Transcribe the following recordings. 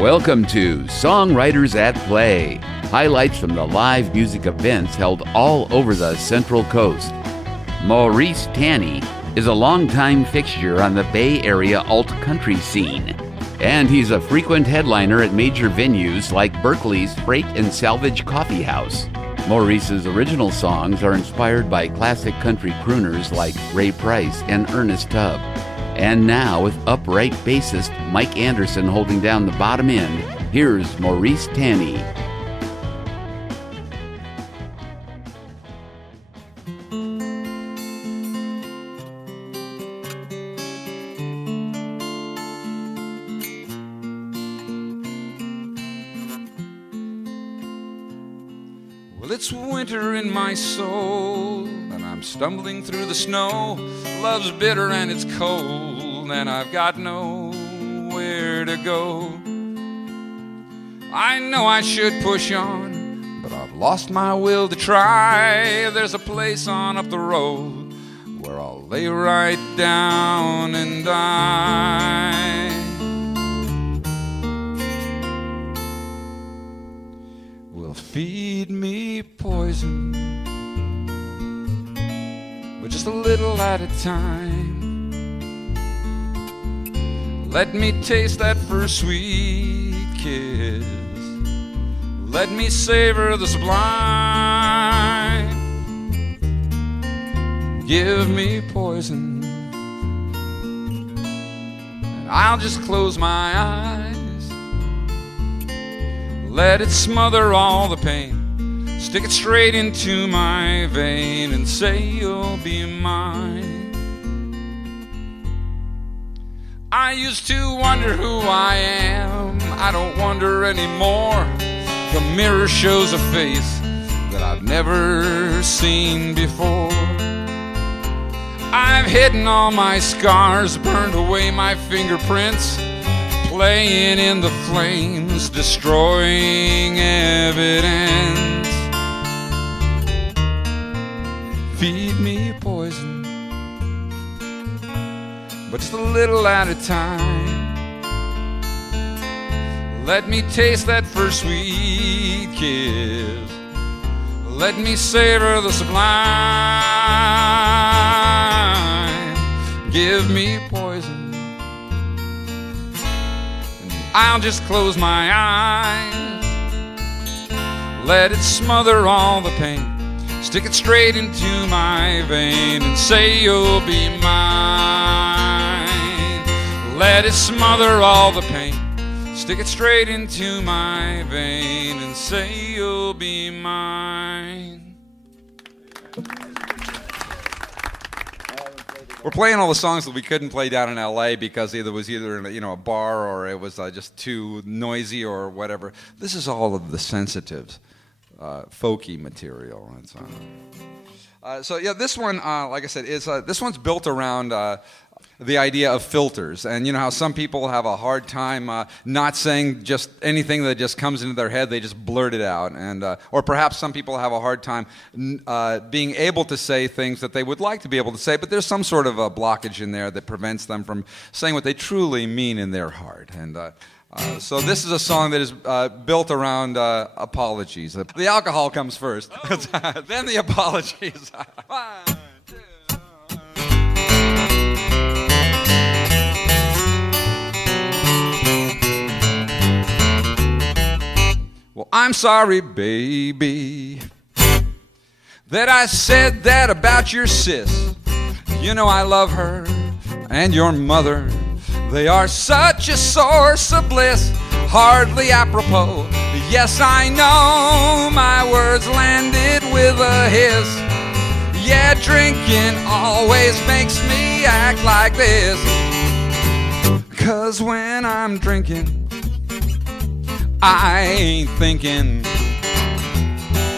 Welcome to Songwriters at Play, highlights from the live music events held all over the Central Coast. Maurice Tanny is a longtime fixture on the Bay Area alt-country scene, and he's a frequent headliner at major venues like Berkeley's Freight and Salvage Coffee House. Maurice's original songs are inspired by classic country crooners like Ray Price and Ernest Tubb. And now, with upright bassist Mike Anderson holding down the bottom end, here's Maurice Tanny. Well, it's winter in my soul, and I'm stumbling through the snow. Love's bitter and it's cold, and I've got nowhere to go. I know I should push on, but I've lost my will to try. There's a place on up the road where I'll lay right down and die. Well, feed me poison, but just a little at a time. Let me taste that first sweet kiss. Let me savor the sublime. Give me poison, and I'll just close my eyes. Let it smother all the pain. Stick it straight into my vein and say you'll be mine. I used to wonder who I am. I don't wonder anymore. The mirror shows a face that I've never seen before. I've hidden all my scars, burned away my fingerprints, playing in the flames, destroying evidence. Feed me poison, but just a little at a time. Let me taste that first sweet kiss. Let me savor the sublime. Give me poison, and I'll just close my eyes. Let it smother all the pain. Stick it straight into my vein and say you'll be mine. Let it smother all the pain. Stick it straight into my vein and say you'll be mine. We're playing all the songs that we couldn't play down in LA because either was either in a bar or it was just too noisy or whatever. This is all of the sensitives. Folky material. So yeah, this one, like I said, is this one's built around the idea of filters, and you know how some people have a hard time not saying just anything that just comes into their head; they just blurt it out, and or perhaps some people have a hard time being able to say things that they would like to be able to say, but there's some sort of a blockage in there that prevents them from saying what they truly mean in their heart, and. So this is a song that is built around apologies. The alcohol comes first, then the apologies. 1, 2. Well, I'm sorry, baby, that I said that about your sis. You know I love her and your mother. They are such a source of bliss, hardly apropos. Yes, I know my words landed with a hiss. Yeah, drinking always makes me act like this. 'Cause when I'm drinking, I ain't thinking.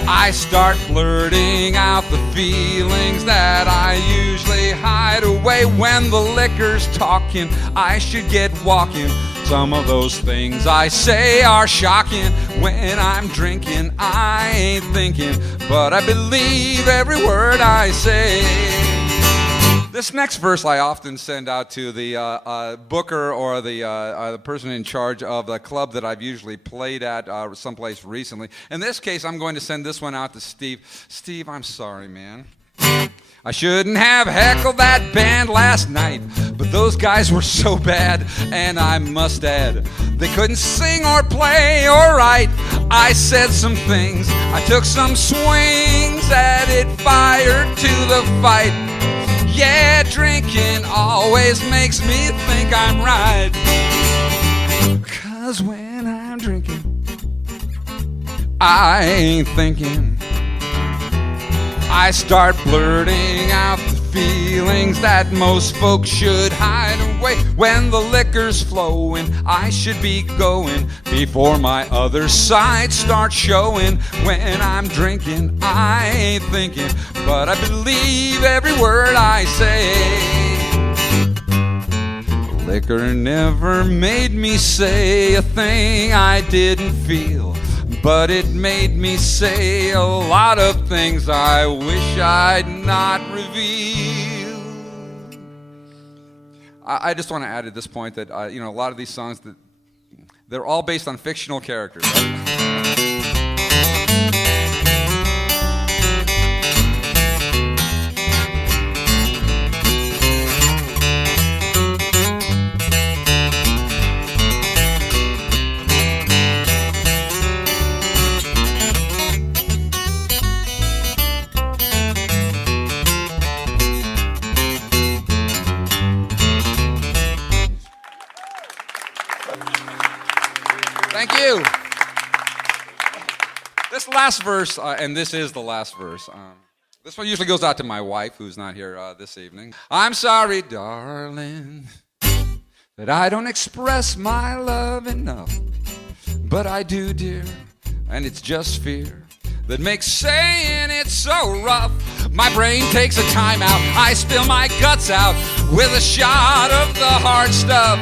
I start blurting out the feelings that I usually hide away. When the liquor's talking, I should get walking. Some of those things I say are shocking. When I'm drinking, I ain't thinking, but I believe every word I say. This This next verse I often send out to the booker or the person in charge of the club that I've usually played at someplace recently. In this case, I'm going to send this one out to Steve. Steve, I'm sorry, man. I shouldn't have heckled that band last night, but those guys were so bad, and I must add, they couldn't sing or play or write. I said some things, I took some swings at it, fired to the fight. Yeah, drinking always makes me think I'm right. 'Cause when I'm drinking, I ain't thinking. I start blurting out the feelings that most folks should hide away. When the liquor's flowing, I should be going before my other side starts showing. When I'm drinking, I ain't thinking, but I believe every word I say. Liquor never made me say a thing I didn't feel, but it made me say a lot of things I wish I'd not revealed. I just want to add at this point that a lot of these songs, that they're all based on fictional characters. Thank you. This last verse, and this is the last verse. This one usually goes out to my wife, who's not here this evening. I'm sorry, darling, that I don't express my love enough, but I do, dear, and it's just fear that makes saying it so rough. My brain takes a time out, I spill my guts out with a shot of the hard stuff.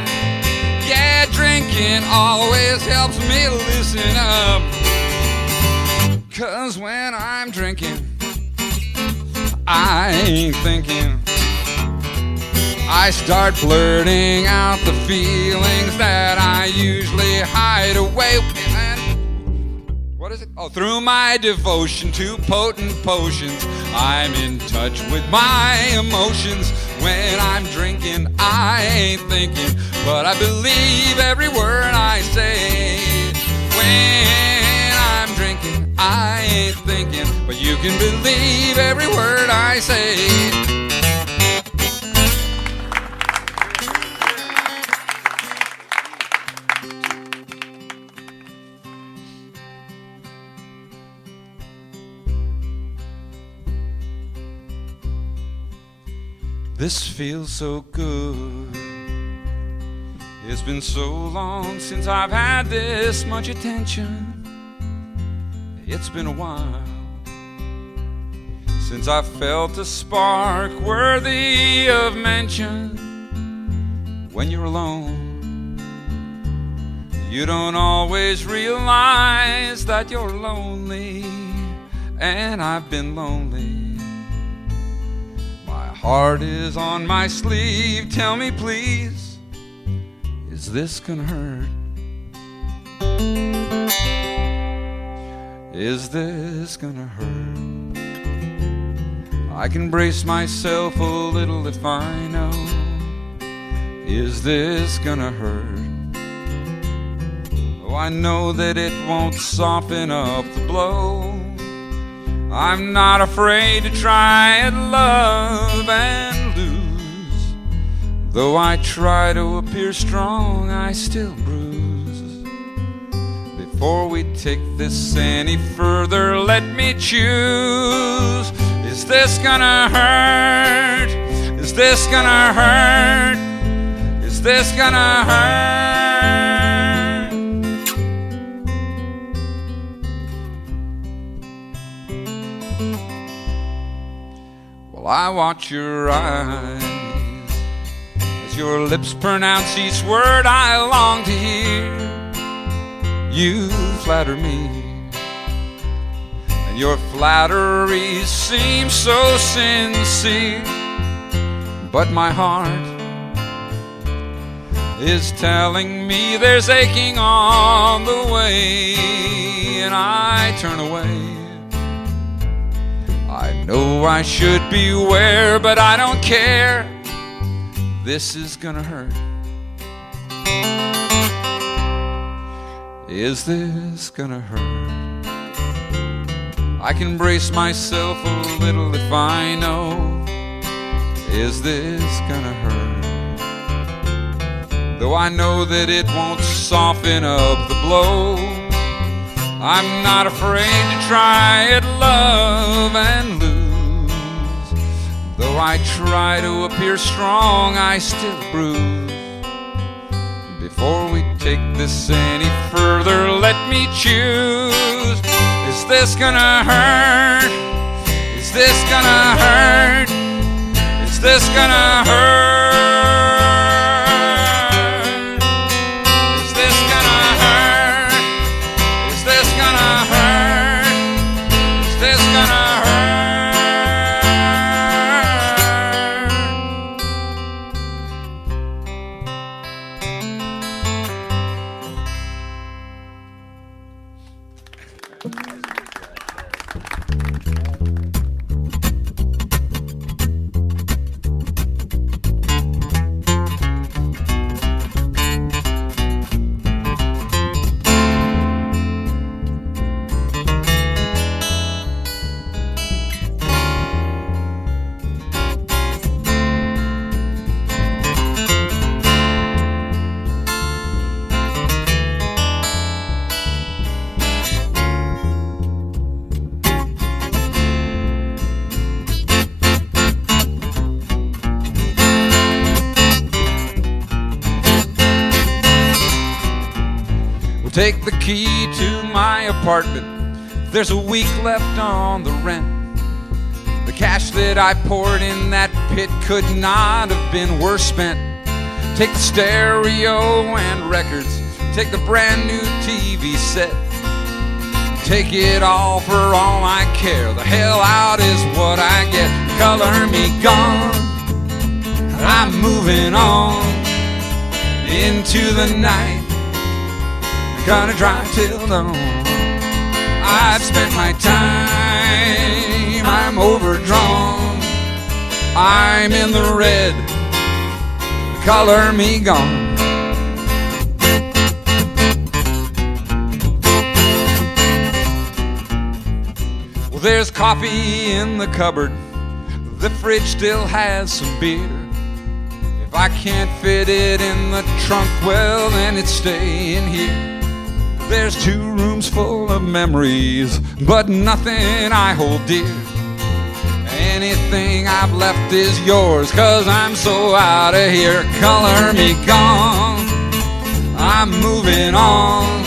Yeah, drinking always helps me loosen up. 'Cause when I'm drinking, I ain't thinking. I start blurting out the feelings that I usually hide away. What is it? Oh, through my devotion to potent potions, I'm in touch with my emotions. When I'm drinking, I ain't thinking, but I believe every word I say. When I'm drinking, I ain't thinking, but you can believe every word I say. This feels so good. It's been so long since I've had this much attention. It's been a while since I felt a spark worthy of mention. When you're alone, you don't always realize that you're lonely, and I've been lonely. Heart is on my sleeve. Tell me, please, is this gonna hurt? Is this gonna hurt? I can brace myself a little if I know. Is this gonna hurt? Oh, I know that it won't soften up the blow. I'm not afraid to try and love and lose. Though I try to appear strong, I still bruise. Before we take this any further, let me choose. Is this gonna hurt? Is this gonna hurt? Is this gonna hurt? I watch your eyes as your lips pronounce each word I long to hear. You flatter me, and your flattery seems so sincere. but my heart is telling me there's aching on the way, and I turn away. I know I should beware, but I don't care. This is gonna hurt. Is this gonna hurt? I can brace myself a little if I know. Is this gonna hurt? Though I know that it won't soften up the blow, I'm not afraid to try it, love and lose. Though I try to appear strong, I still bruise. Before we take this any further, let me choose. Is this gonna hurt? Is this gonna hurt? Is this gonna hurt? Is this gonna hurt? Is this gonna hurt? Is this gonna take the key to my apartment. There's a week left on the rent. The cash that I poured in that pit could not have been worse spent. Take the stereo and records, take the brand new TV set. Take it all for all I care. The hell out is what I get. Color me gone, I'm moving on into the night. Gonna drive till dawn. I've spent my time, I'm overdrawn. I'm in the red, color me gone. Well, there's coffee in the cupboard, the fridge still has some beer. If I can't fit it in the trunk, well then it's staying here. There's 2 rooms full of memories, but nothing I hold dear. Anything I've left is yours, 'cause I'm so out of here. Color me gone, I'm moving on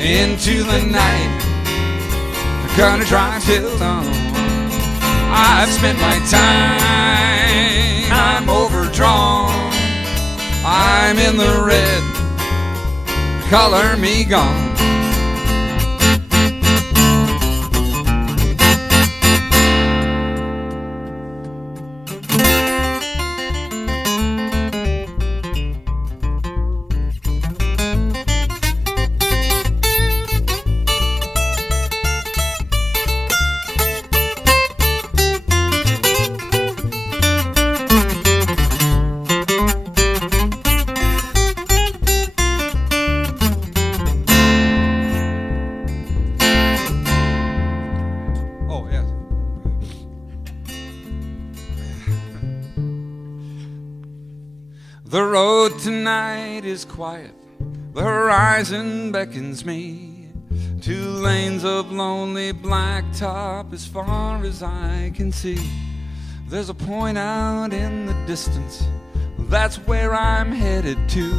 into the night. Gonna drive till dawn. I've spent my time, I'm overdrawn. I'm in the red, color me gone. The road tonight is quiet, the horizon beckons me. 2 lanes of lonely blacktop as far as I can see. There's a point out in the distance, that's where I'm headed to.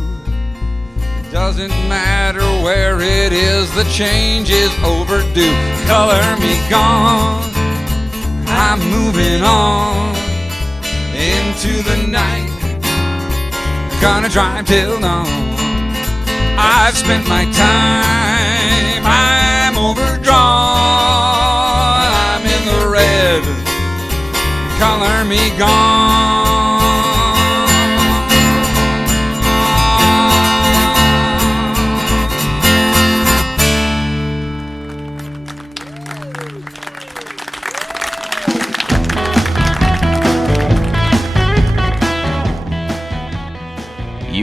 It doesn't matter where it is, the change is overdue. Color me gone, I'm moving on into the night. Gonna drive till dawn. I've spent my time, I'm overdrawn. I'm in the red, color me gone.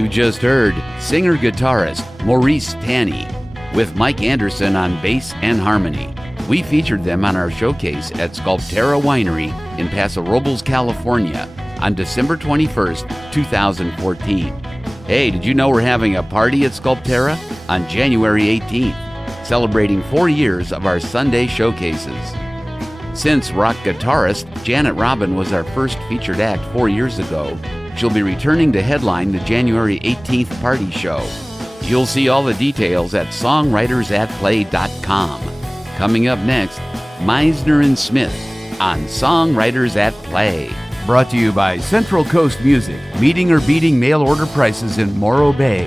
You just heard singer-guitarist Maurice Tanny with Mike Anderson on bass and harmony. We featured them on our showcase at Sculptera Winery in Paso Robles, California on December 21st, 2014. Hey, did you know we're having a party at Sculptera on January 18th, celebrating 4 years of our Sunday showcases? Since rock guitarist Janet Robin was our first featured act 4 years ago, she'll be returning to headline the January 18th party show. You'll see all the details at songwritersatplay.com. Coming up next, Misner and Smith on Songwriters at Play. Brought to you by Central Coast Music, meeting or beating mail order prices in Morro Bay.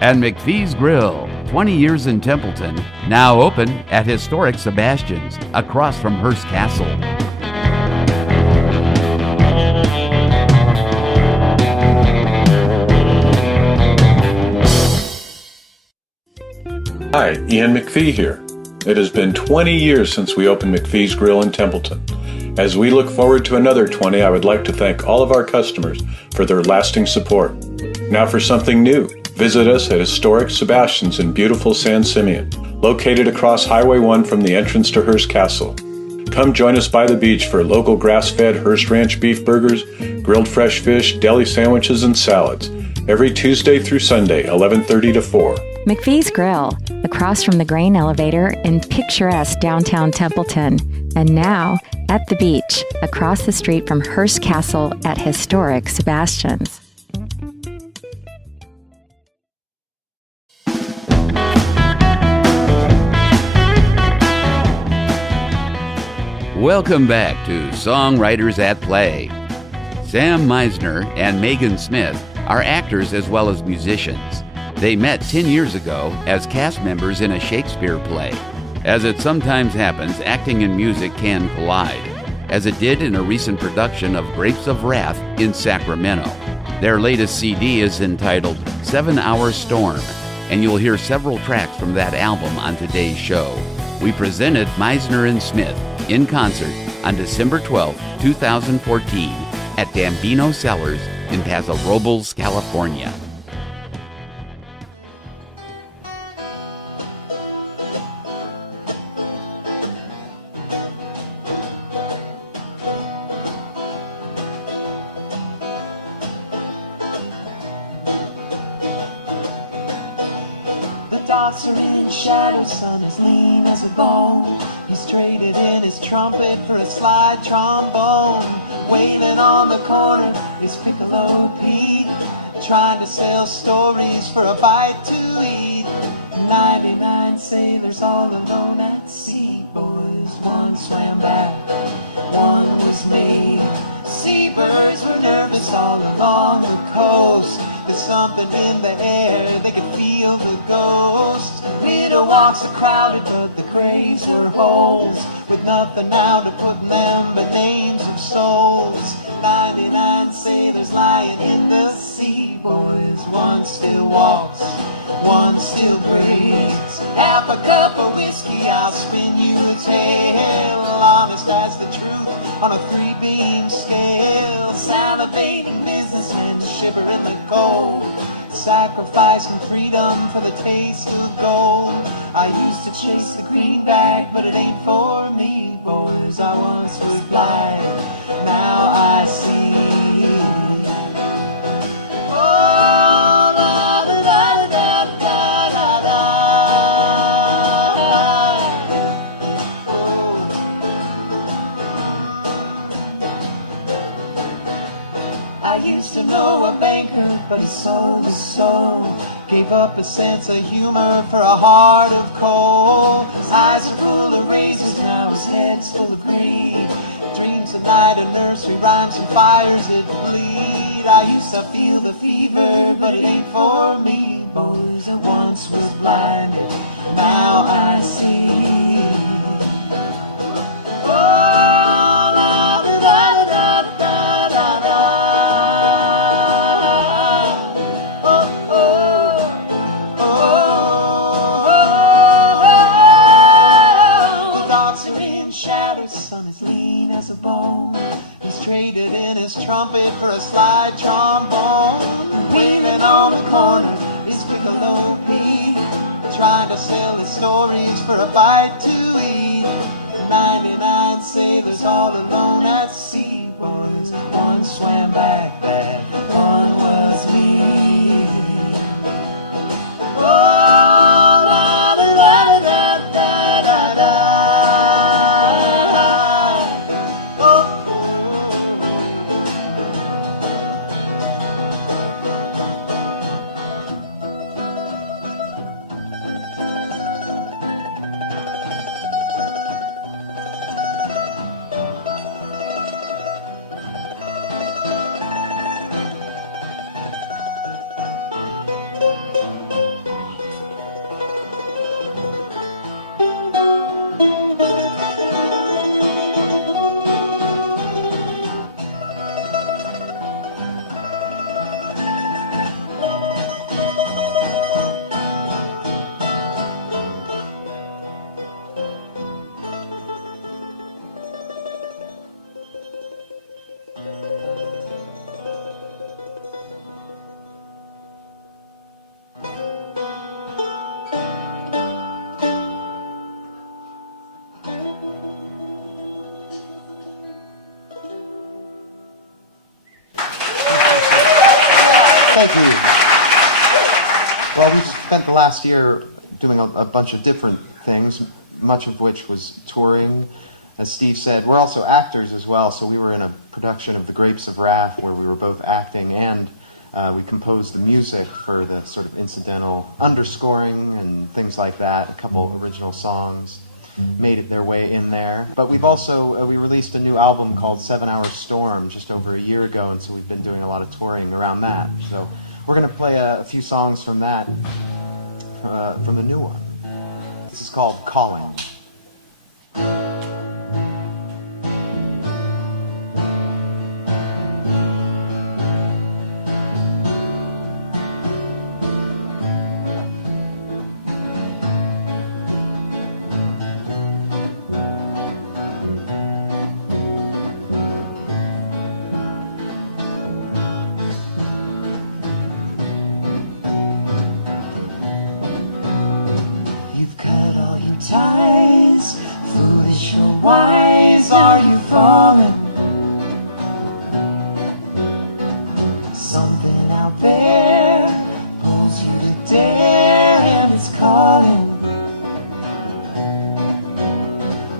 And McPhee's Grill, 20 years in Templeton, now open at historic Sebastian's, across from Hearst Castle. Hi, Ian McPhee here. It has been 20 years since we opened McPhee's Grill in Templeton. As we look forward to another 20, I would like to thank all of our customers for their lasting support. Now for something new. Visit us at historic Sebastian's in beautiful San Simeon, located across Highway 1 from the entrance to Hearst Castle. Come join us by the beach for local grass-fed Hearst Ranch beef burgers, grilled fresh fish, deli sandwiches, and salads. Every Tuesday through Sunday, 11:30 to 4. McPhee's Grill, across from the grain elevator in picturesque downtown Templeton, and now at the beach, across the street from Hearst Castle at historic Sebastian's. Welcome back to Songwriters at Play. Sam Misner and Megan Smith are actors as well as musicians. They met 10 years ago as cast members in a Shakespeare play. As it sometimes happens, acting and music can collide, as it did in a recent production of Grapes of Wrath in Sacramento. Their latest CD is entitled 7 Hour Storm, and you'll hear several tracks from that album on today's show. We presented Misner and Smith in concert on December 12, 2014 at Bambino Cellars in Paso Robles, California. Dots are in shadow, sun is lean as a bone. He's traded in his trumpet for a slide trombone. Wailing on the corner is Piccolo Pete, trying to sell stories for a bite to eat. 99 sailors all alone at sea. Boys, one swam back, one was me. Seabirds were nervous all along the coast. There's something in the air, they can feel the ghost. Widow walks are crowded, but the graves were holes, with nothing now to put in them but names of souls. 99 sailors lying in the sea. Boys, one still walks, one still breathes. Half a cup of whiskey, I'll spin you a tale. Honest as the truth on a 3-beam scale. Salivating businessmen shiver in the cold, sacrificing freedom for the taste of gold. I used to chase the greenback, but it ain't for me. Boys, I once was blind, now I see. Oh, la, la, la, la, la, la, la. I used to know a banker, but he sold his soul. Gave up a sense of humor for a heart of coal. Eyes are full of razors, now his head's full of greed. Dreams of night and nursery rhymes and fires that bleed. I used to feel the fever, but it ain't for me. Boys, I once was blind, now I see. Oh, la, la, la, la, la, la, la. He's traded in his trumpet for a slide trombone. Waiting on the corner is Piccolo Pete, trying to sell his stories for a bite to eat. 99 sailors all alone at sea, boys. One swam back, one was me. Oh, la, da, da, da, da, da, da. Thank you. Well, we've spent the last year doing a bunch of different things, much of which was touring. As Steve said, we're also actors as well, so we were in a production of The Grapes of Wrath where we were both acting and we composed the music for the sort of incidental underscoring and things like that. A couple original songs made their way in there. But we've also, we released a new album called 7 Hour Storm just over a year ago, and so we've been doing a lot of touring around that. So we're going to play a few songs from that, from the new one. This is called Calling. Ties, foolish or wise, are you falling? Something out there pulls you to dare and it's calling.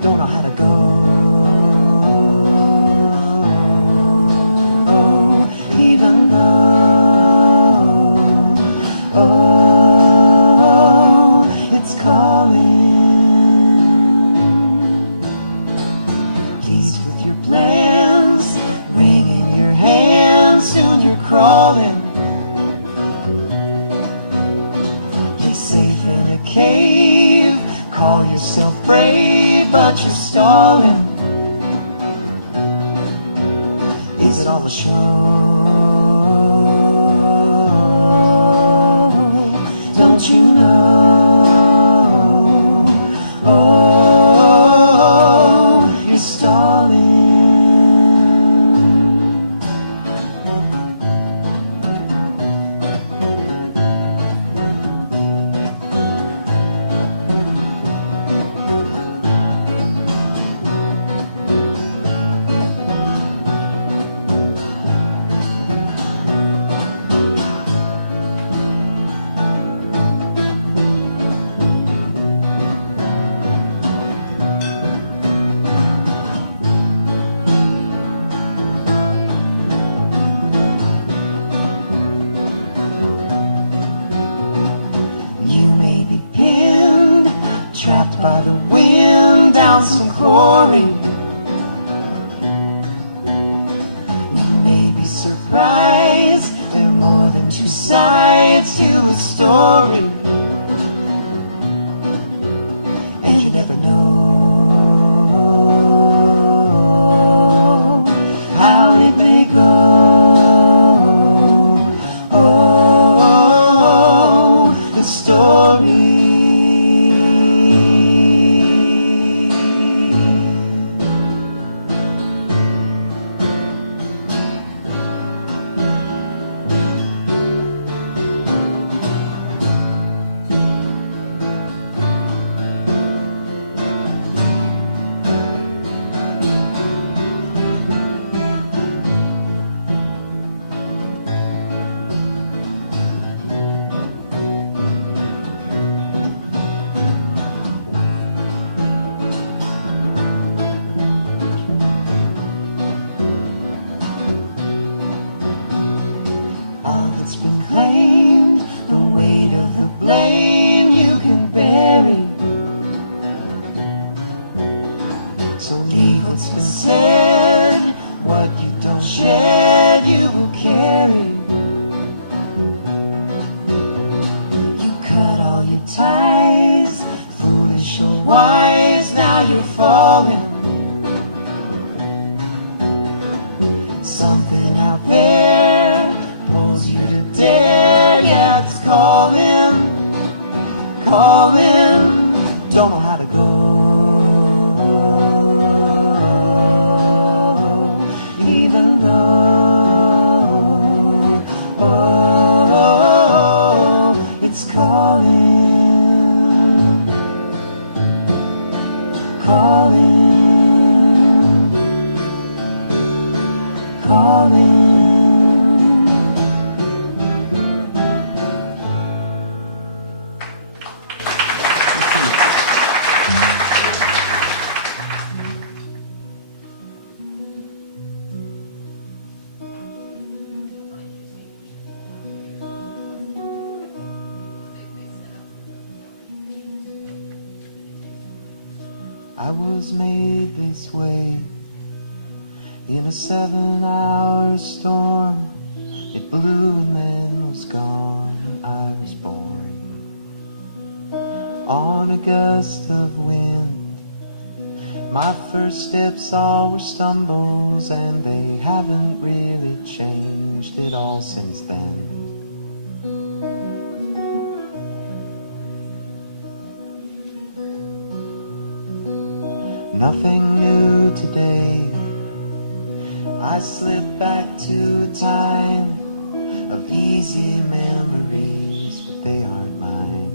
Don't know how to go, even though, it's calling. Plans, ring in your hands, soon you're crawling. Play safe in a cave, call yourself brave, but you're stalling. Is it all a show? Don't you know? Oh, you're stalling. Trapped by the wind down some quarry. You may be surprised, there are more than two sides to a story. And you never know how it may go. Oh, the story. You don't shed, you will carry. You cut all your ties, foolish or wise, now you're falling. Something out there pulls you to dare, yeah, it's calling, calling. Don't know how to go, even though, oh, it's calling, calling, calling. I was made this way in a 7-hour storm. It blew and then was gone. I was born on a gust of wind. My first steps all were stumbles, and they haven't really changed at all since then. Nothing new today. I slip back to a time of easy memories, but they aren't mine.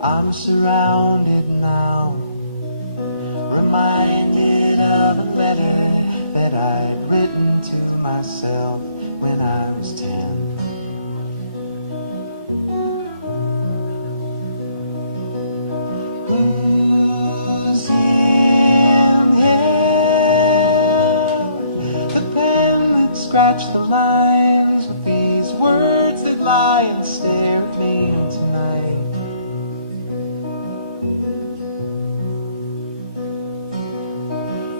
I'm surrounded now, reminded of a letter that I'd written to myself when I was 10. Scratch the lines with these words that lie and stare at me tonight.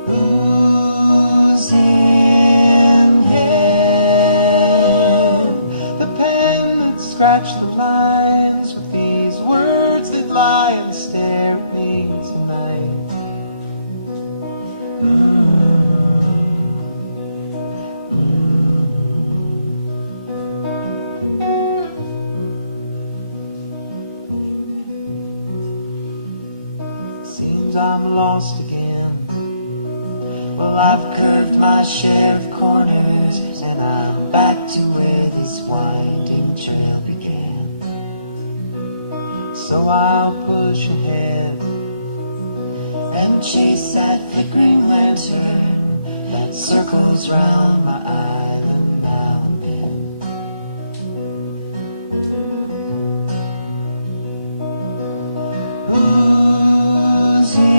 Who's in hell? The pen that scratched the lines with these words that lie and stare at me tonight. I'm lost again. Well, I've curved my share of corners, and I'm back to where this winding trail began. So I'll push ahead and chase that flickering lantern that circles round my island now and then. Who's in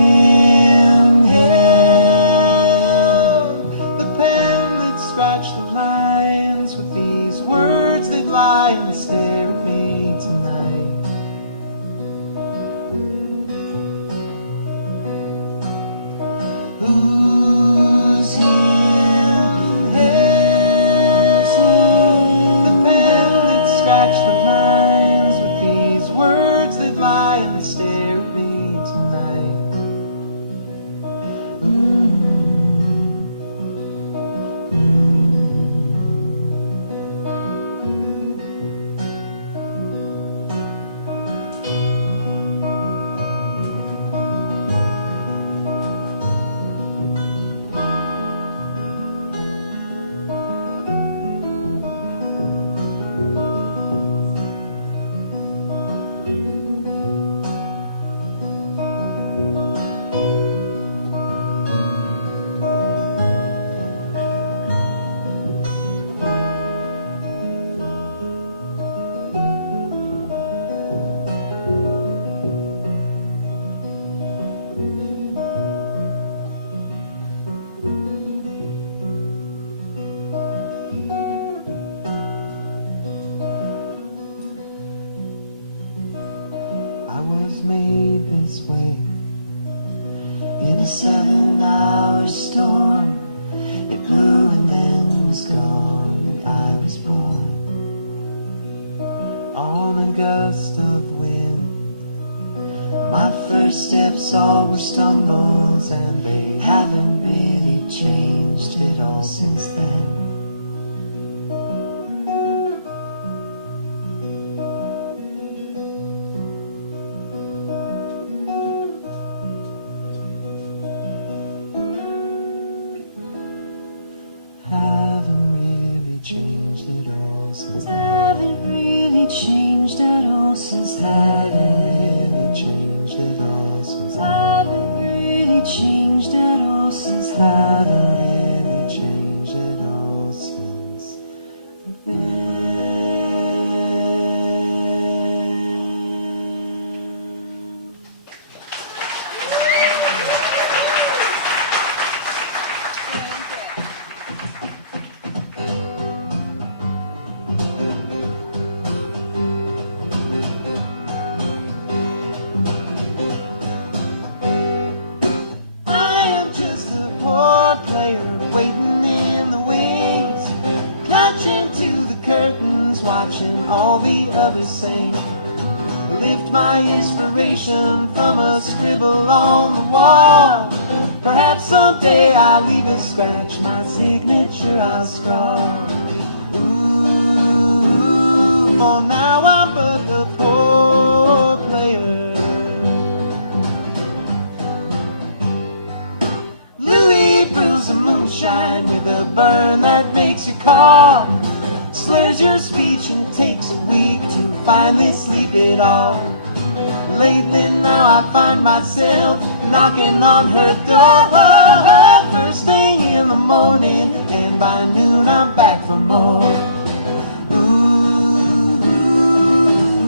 hell? us all were stumbles and haven't really changed it all since then. Haven't really changed it all since. Haven't really changed at all since. Haven't really changed at all since. Haven't really changed at all since. Haven't really changed at all since. I am just a poor player waiting in the wings, clutching to the curtains, watching all the others sing. Lift my inspiration from a scribble on the wall. Perhaps someday I'll even scratch my signature I'll scrawl. Ooh, for now I'm but a poor player. Louis brews some moonshine with a burn that makes you call. Slurs your speech and takes a week to finally sleep it off. Lately now I find myself knocking on her door first thing in the morning, and by noon I'm back for more. Ooh,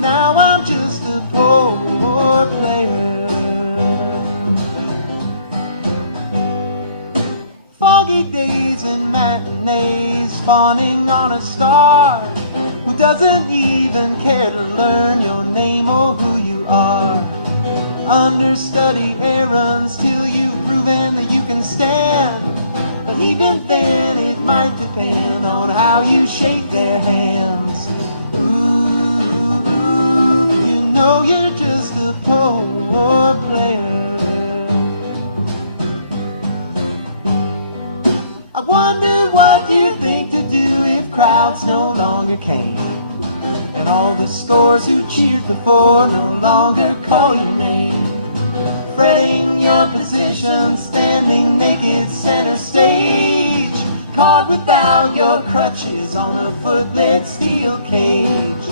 now I'm just a poor player. Foggy days and matinees spawning on a star who doesn't even care to learn your name or who you are. Understudy errands till you've proven that you can stand, but even then it might depend on how you shake their hands. Ooh, you know you're just a poor player. I wonder what you'd think to do if crowds no longer came, and all the scores who cheered before no longer call your name. Fretting your position, standing naked center stage, caught without your crutches on a footlit steel cage.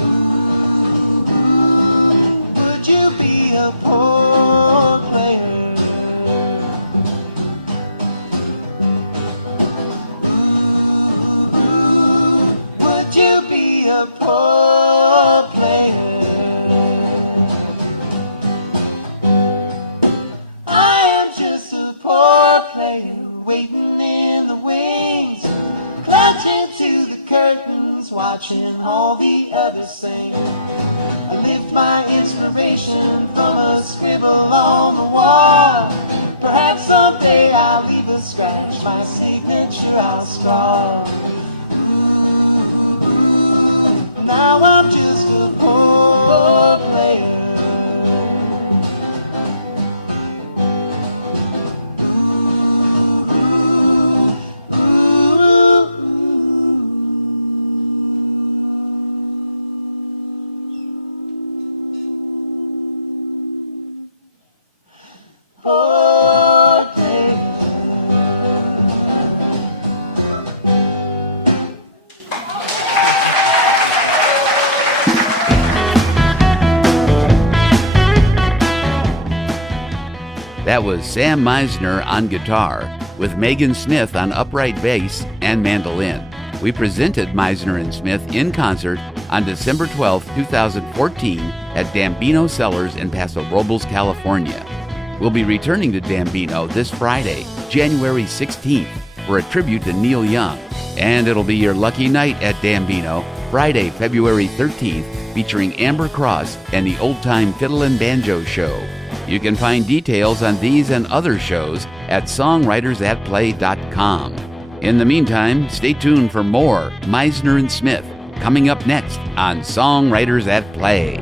Ooh, would you be a poor player? Would you be a poor player? I am just a poor player waiting in the wings, clutching to the curtains, watching all the others sing. I lift my inspiration from a scribble on the wall. Perhaps someday I'll even scratch my signature I'll scrawl. Now I'm just a poor player. Poor player. That was Sam Misner on guitar, with Megan Smith on upright bass and mandolin. We presented Misner and Smith in concert on December 12, 2014 at Dambino Cellars in Paso Robles, California. We'll be returning to Dambino this Friday, January 16th, for a tribute to Neil Young. And it'll be your lucky night at Dambino, Friday, February 13th, featuring Amber Cross and the Old Time Fiddle and Banjo Show. You can find details on these and other shows at songwritersatplay.com. In the meantime, stay tuned for more Misner and Smith coming up next on Songwriters at Play.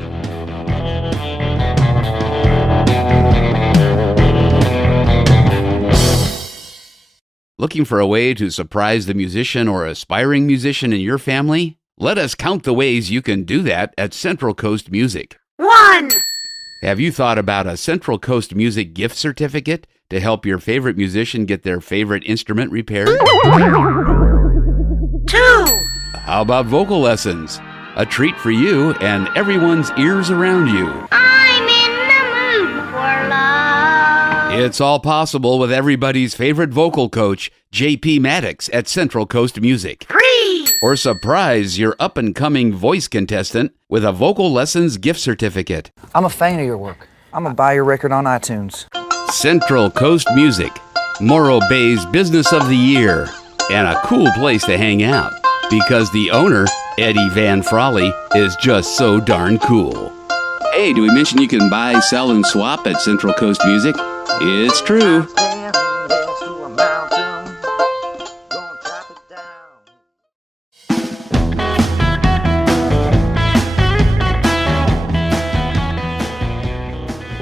Looking for a way to surprise the musician or aspiring musician in your family? Let us count the ways you can do that at Central Coast Music. 1. Have you thought about a Central Coast Music gift certificate to help your favorite musician get their favorite instrument repaired? 2. How about vocal lessons? A treat for you and everyone's ears around you. I'm in the mood for love. It's all possible with everybody's favorite vocal coach, J.P. Maddox at Central Coast Music. 3. Or surprise your up-and-coming voice contestant with a vocal lessons gift certificate. I'm a fan of your work. I'm going to buy your record on iTunes. Central Coast Music, Morro Bay's Business of the Year, and a cool place to hang out because the owner, Eddie Van Frawley, is just so darn cool. Hey, do we mention you can buy, sell, and swap at Central Coast Music? It's true.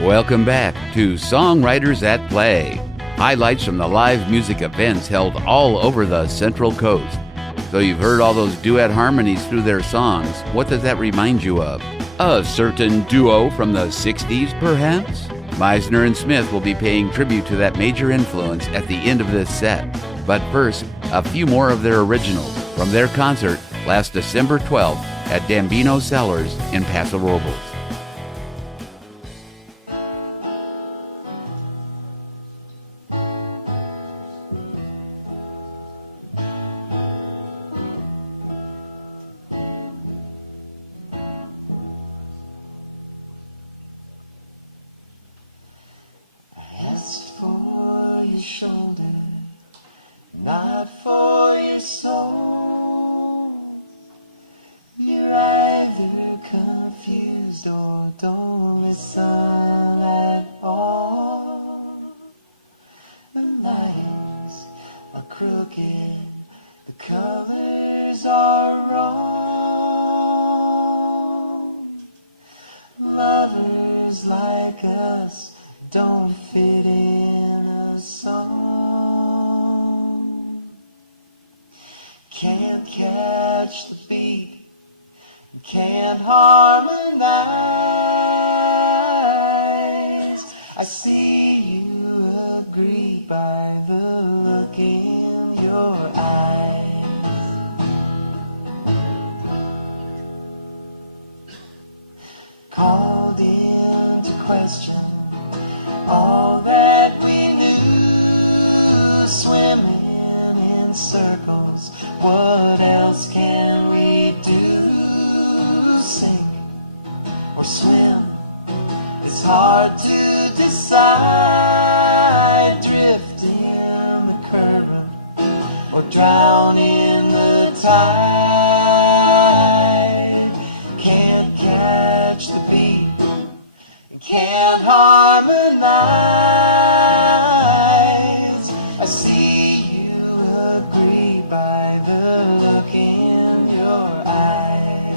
Welcome back to Songwriters at Play. Highlights from the live music events held all over the Central Coast. So you've heard all those duet harmonies through their songs. What does that remind you of? A certain duo from the 60s, perhaps? Misner and Smith will be paying tribute to that major influence at the end of this set. But first, a few more of their originals from their concert last December 12th at Dambino Cellars in Paso Robles. For your shoulder, not for your soul. You're either confused or don't listen at all. The lines are crooked, the colors are wrong. Lovers like us don't fit in a song. Can't catch the beat, can't harmonize. I see you agree by the look in your eyes. Called into question all that we knew, swimming in circles. What else can we do? Sink or swim? It's hard to decide. Drift in the current or drown in the tide. Can't catch the beat, can't harmonize. I see you agree by the look in your eyes.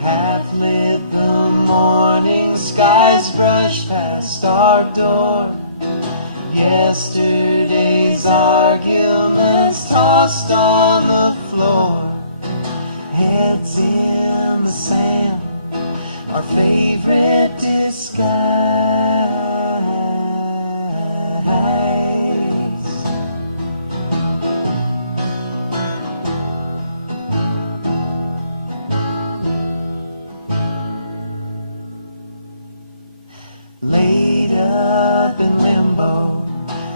Half lit the morning skies brush past our door. Yesterday's arguments tossed on the floor. Heads in the sand, our favorite disguise. Laid up in limbo,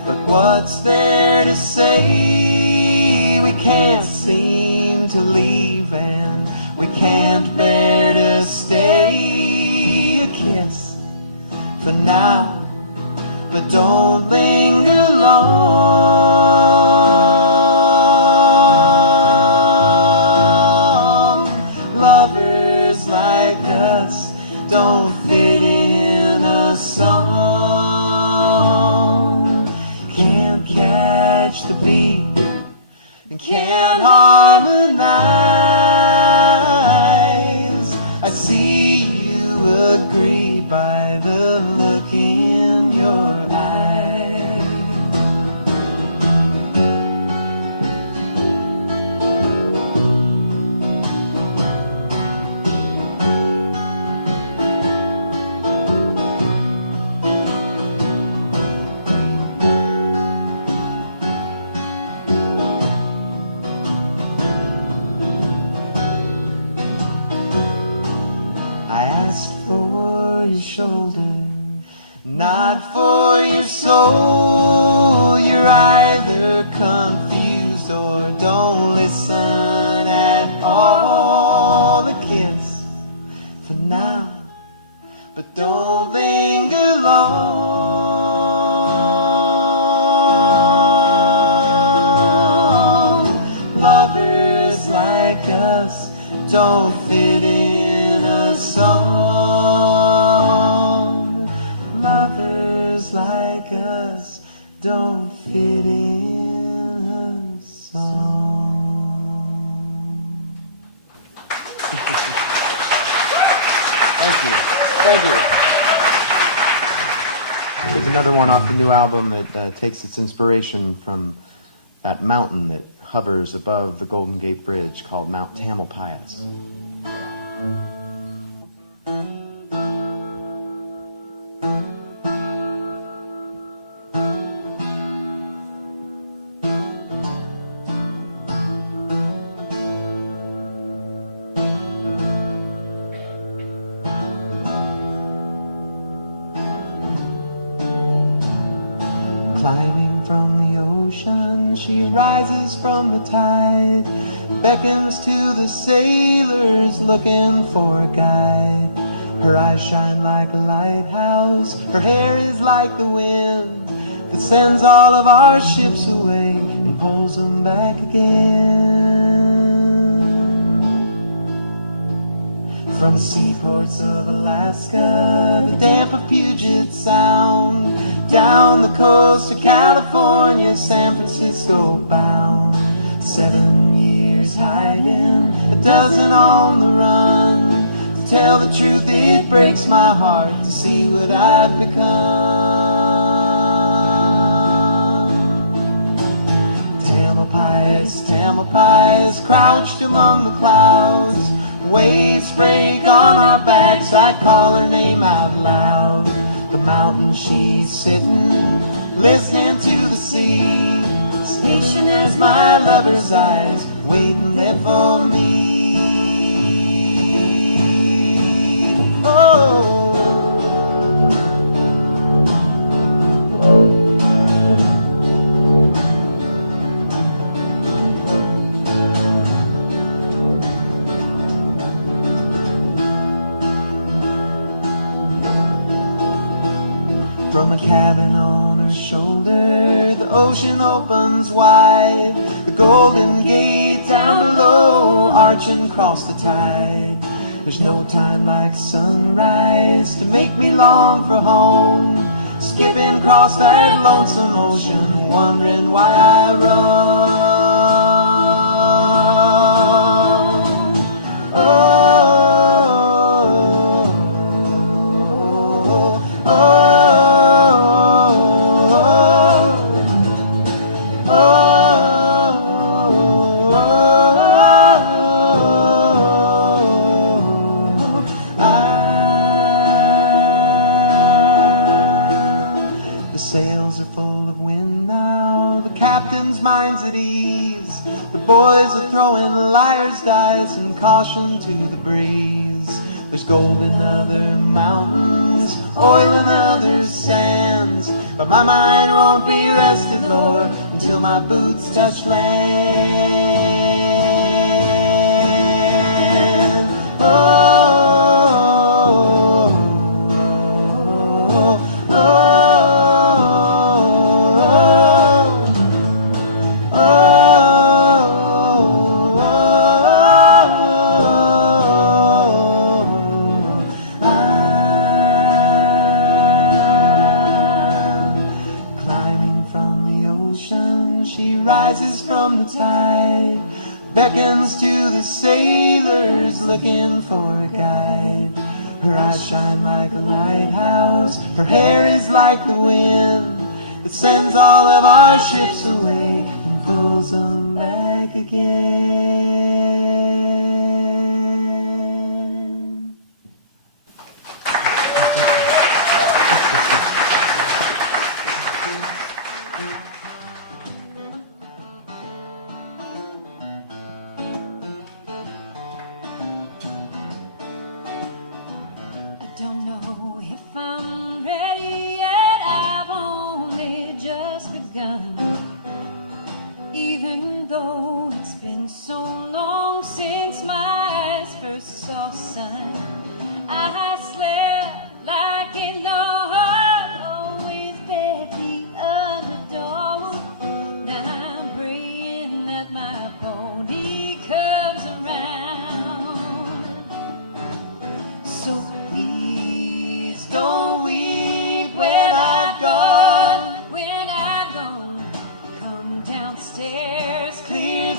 but what's there to say? We can't seem to leave and we can't bear to stay. A kiss for now, but don't linger long. Lovers like us don't fit in a song. Can't catch one off the new album that takes its inspiration from that mountain that hovers above the Golden Gate Bridge called Mount Tamalpais. Climbing from the ocean, she rises from the tide, beckons to the sailors looking for a guide. Her eyes shine like a lighthouse, her hair is like the wind that sends all of our ships away and pulls them back again. From the seaports of Alaska, the damp of Puget Sound, down the coast of California, San Francisco bound. 7 years hiding, a dozen on the run. To tell the truth, it breaks my heart to see what I've become. Tamalpais, Tamalpais, crouched among the clouds. Waves break on our backs, I call her name out loud. The mountain she's sitting, listening to the sea, as patient as my lover's eyes, waiting there for me. Oh. From a cabin on her shoulder, the ocean opens wide. The Golden Gate down below, arching across the tide. There's no time like sunrise to make me long for home. Skipping across that lonesome ocean, wondering why I roam. Oh. Dice and caution to the breeze. There's gold in other mountains, oil in other sands, but my mind won't be rested, Lord, until my boots touch land. Oh. Beckons to the sailors looking for a guide. Her eyes shine like a lighthouse, her hair is like the wind that sends all of our ships away and pulls them back again. Downstairs, clear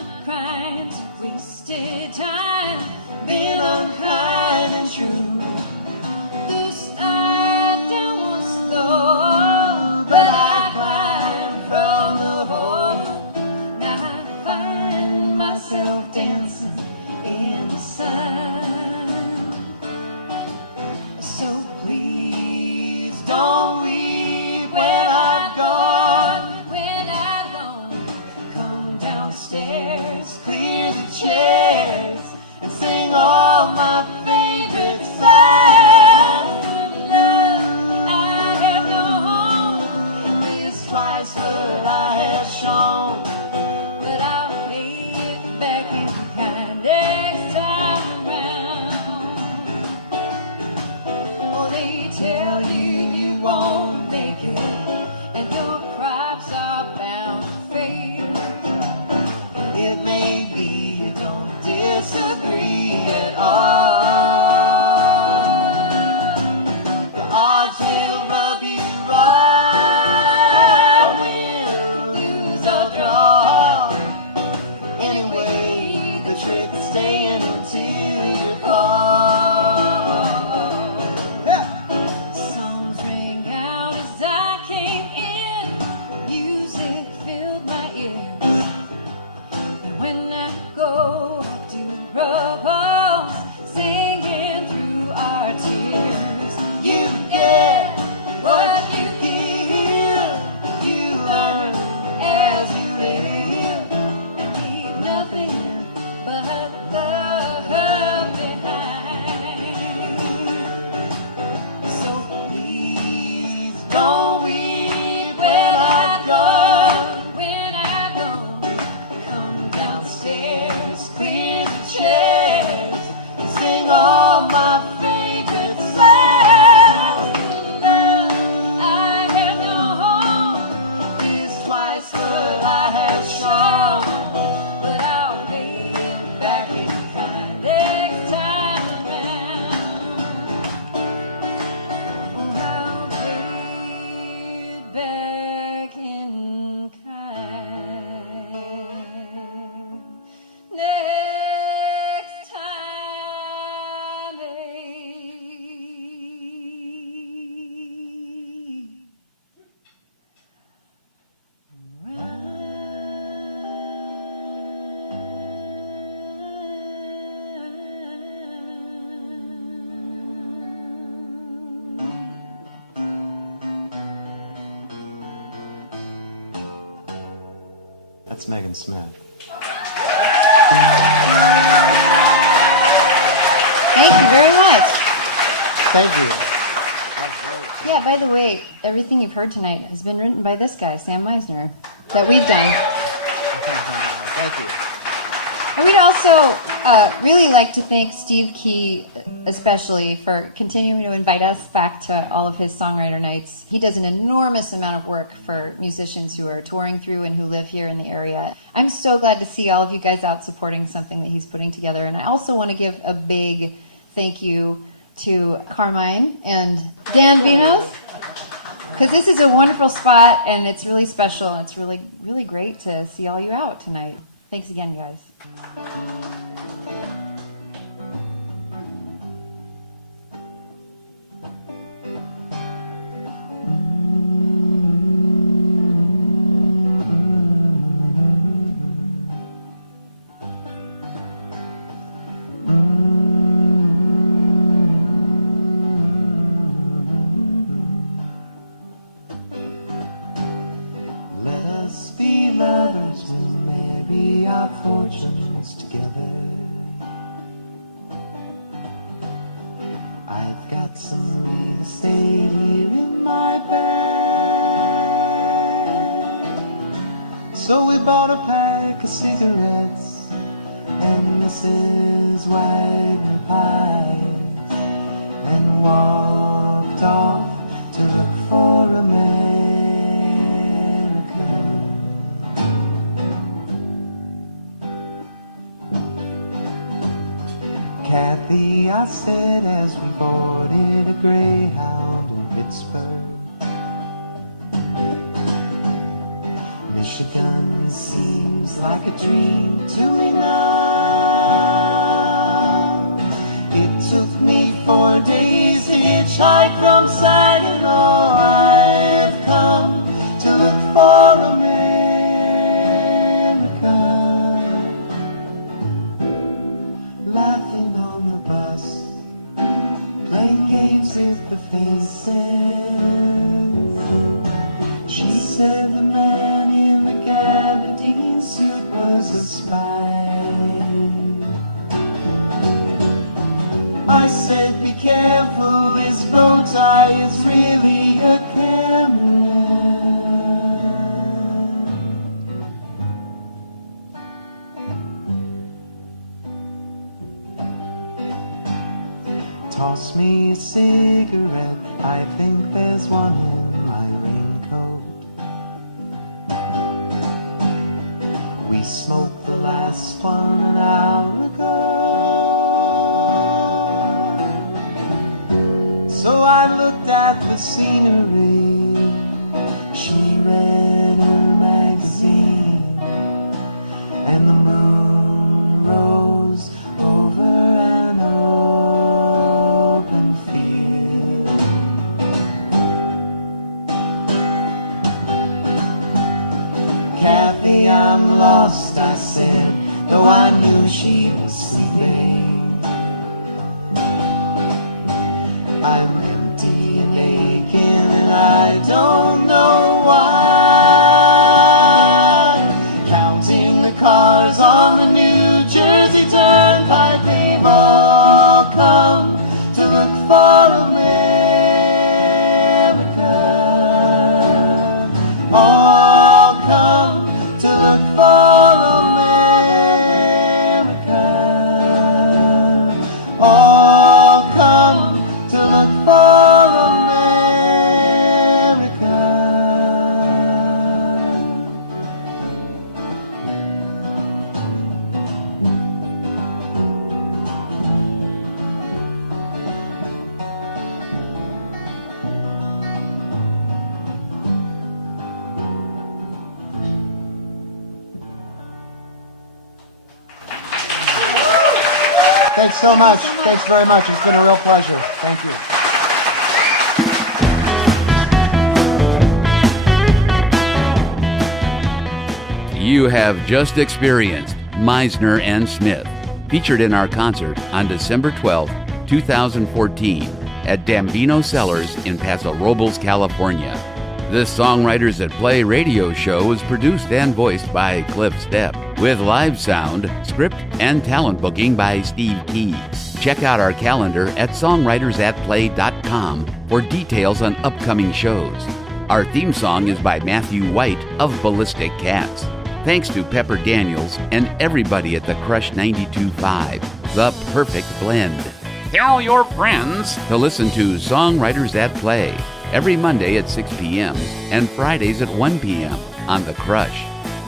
not crying to wasted time, been unkind and true. The start was slow, but I climbed from the hole. Now I find myself dancing in the sun. So please don't leave where I've gone. When I'm alone, come downstairs, clear the chairs, and sing all my favorite songs. Love I have known is twice what I have shown, but I'll pay it back in kind next time around. Oh, they tell you you won't make it, and your crops are bound to fail. It may be you don't disagree at all, the odds will rub you wrong, win, lose or draw. Anyway, the trick is staying until you call. Songs ring out as I came in, music filled my ears. And when I go to propose, singing through our tears, you get what you hear, you learn as you live, and leave nothing but love behind. So please don't weep when I've gone, when I've gone. Come downstairs, clear the chairs, and sing all my favorite songs. Love I have known is twice what I have shown, but I'll pay it back in kind next time around. I'll pay it back in kind next time, That's Megan Smith. Thank you very much. Thank you. Yeah, by the way, everything you've heard tonight has been written by this guy, Sam Misner, that we've done. Thank you. And we'd also really like to thank Steve Key especially for continuing to invite us back to all of his songwriter nights. He does an enormous amount of work for musicians who are touring through and who live here in the area. I'm so glad to see all of you guys out supporting something that he's putting together. And I also want to give a big thank you to Carmine and Dan Vinos, because this is a wonderful spot and it's really special. It's really, really great to see all you out tonight. Thanks again, guys. Let us be lovers, we'll marry our fortunes together. I've got some real estate here in my bag, so we bought a pack of cigarettes, and Mrs. Wagner pie, and walked off to look for America. Kathy, I said as we boarded a Greyhound in Pittsburgh, Michigan seems seems like a dream to me now. It took me 4 days to hitchhike from Saginaw. I've come to look for America. Laughing on the bus, playing games with the faces. She said the man in the gabardine suit was a spy. I said, be careful, this bow tie is really a camera. Toss me a cigarette, I think there's one in my raincoat. We smoked the last one an hour ago. So I looked at the scenery. She read her magazine, and the moon rose over an open field. Kathy, I'm lost, I said, though I knew she was singing. I'm empty and aching, and I don't know why. Counting the cars on the New Jersey Turnpike, they've all come to look for America. All come to look for America. All come to look for America. Thanks so much. Thanks very much. It's been a real pleasure. Thank you. You have just experienced Misner and Smith, featured in our concert on December 12, 2014 at Dambino Cellars in Paso Robles, California. This Songwriters at Play radio show was produced and voiced by Cliff Stepp, with live sound, script, and talent booking by Steve Key. Check out our calendar at songwritersatplay.com for details on upcoming shows. Our theme song is by Matthew White of Ballistic Cats. Thanks to Pepper Daniels and everybody at the Crush 92.5, the perfect blend. Tell your friends to listen to Songwriters at Play every Monday at 6 p.m. and Fridays at 1 p.m. on The Crush.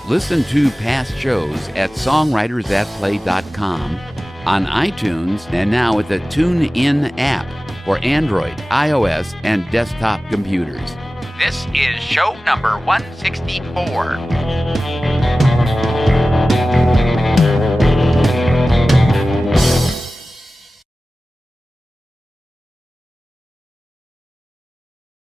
Listen to past shows at songwritersatplay.com, on iTunes, and now with the TuneIn app for Android, iOS, and desktop computers. This is show number 164.